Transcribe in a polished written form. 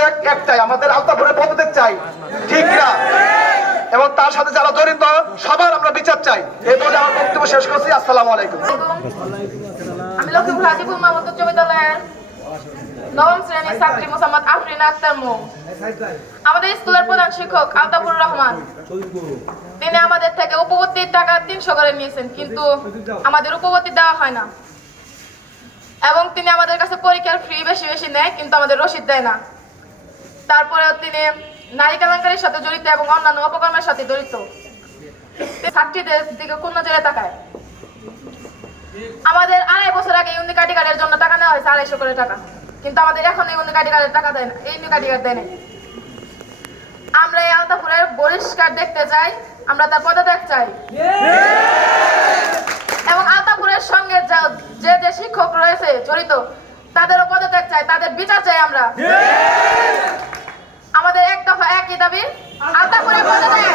পদত্যাগ একটাই, আমাদের আলতাপুরের পদত্যাগ চাই, ঠিক না? এবং তার সাথে যারা জড়িত সবার আমরা বিচার চাই। এই বলে আমার বক্তব্য শেষ করছি। আসসালামু আলাইকুম। আমি লক্ষ্মীপুর হাজীপুর মাহমুদ উচ্চ বিদ্যালয়ের নবম শ্রেণীর ছাত্রী মোসাম্মদ আফরিন আক্তার মৌ। আমাদের স্কুলের প্রধান শিক্ষক আলতাফুর রহমান, তিনি আমাদের থেকে উপবর্তীর টাকা 300 করে নিয়েছেন, কিন্তু আমাদের উপবর্তী দেওয়া হয় না। এবং তিনি আমাদের কাছে পরীক্ষার ফি বেশি বেশি নেয়, কিন্তু আমাদের রসিদ দেয় না। তারপরেও তিনি নারী কেলেঙ্কারির সাথে জড়িত এবং অন্যান্য অপকর্মের সাথে জড়িত। ছাত্রীদের দিকে কোন নজরে তাকায়। আমাদের 2.5 বছর আগে ইউনিক আইডি কার্ডের জন্য টাকা নেওয়া হয়েছে 250 করে টাকা, কিন্তু আমাদের এখন ইউনিক আইডি কার্ডের টাকা দেয় না, ইউনিক আইডি কার্ড দেয় না। আমরা এই আলতাপুরের বহিষ্কার দেখতে চাই, আমরা তার পদত্যাগ চাই। এবং আলতাপুরের সঙ্গে যে যে শিক্ষক রয়েছে জড়িত তাদেরও পদত্যাগ চাই, তাদের বিচার চাই আমরা। আমাদের এক দফা একই দাবি, আলতাপুরের পদত্যাগ।